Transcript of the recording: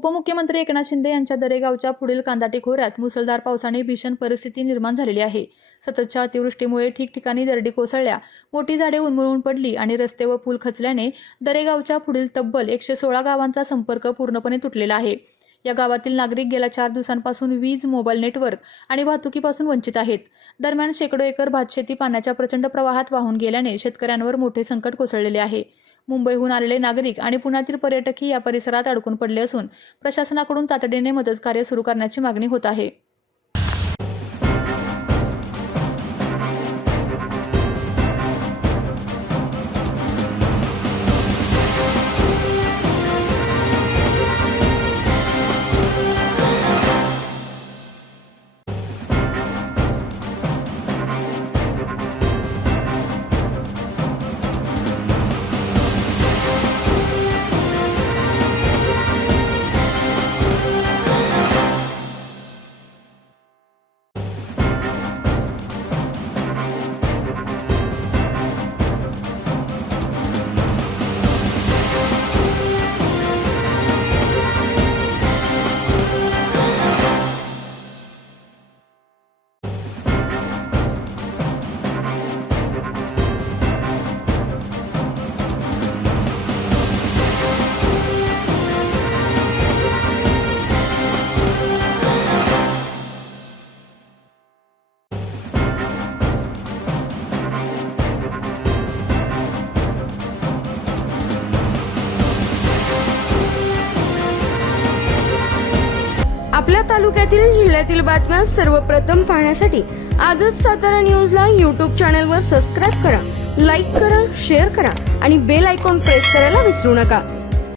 उपमुख्यमंत्री एकनाथ शिंदे यांच्या दरेगावच्या पुढील कांदाटी खोऱ्यात मुसळधार पावसाने भीषण परिस्थिती निर्माण झालेली आहे। सततच्या अतिवृष्टीमुळे ठिकठिकाणी दरडी कोसळल्या, मोठी झाडे उन्मळून पडली आणि रस्ते व पूल खचल्याने दरेगावच्या पुढील तब्बल 116 गावांचा संपर्क पूर्णपणे तुटलेला आहे। या गावातील नागरिक गेल्या 4 दिवसांपासून वीज, मोबाईल नेटवर्क आणि वाहतुकीपासून वंचित आहेत। दरम्यान शेकडो एकर भातशेती पाण्याच्या प्रचंड प्रवाहात वाहून गेल्याने शेतकऱ्यांवर मोठे संकट कोसळलेले आहे। मुंबईहून आलेले नागरिक आणि पुण्यातील पर्यटकही या परिसरात अडकून पडले असून प्रशासनाकडून तातडीने मदत कार्य सुरू करण्याची मागणी होत आहे। आपल्या तालुक्यातील जिल्ह्यातील बातम्या सर्वप्रथम पाहण्यासाठी आजच सातारा न्यूजला YouTube चॅनलवर सबस्क्राइब करा, लाईक करा, शेअर करा आणि बेल आयकॉन प्रेस करायला विसरू नका।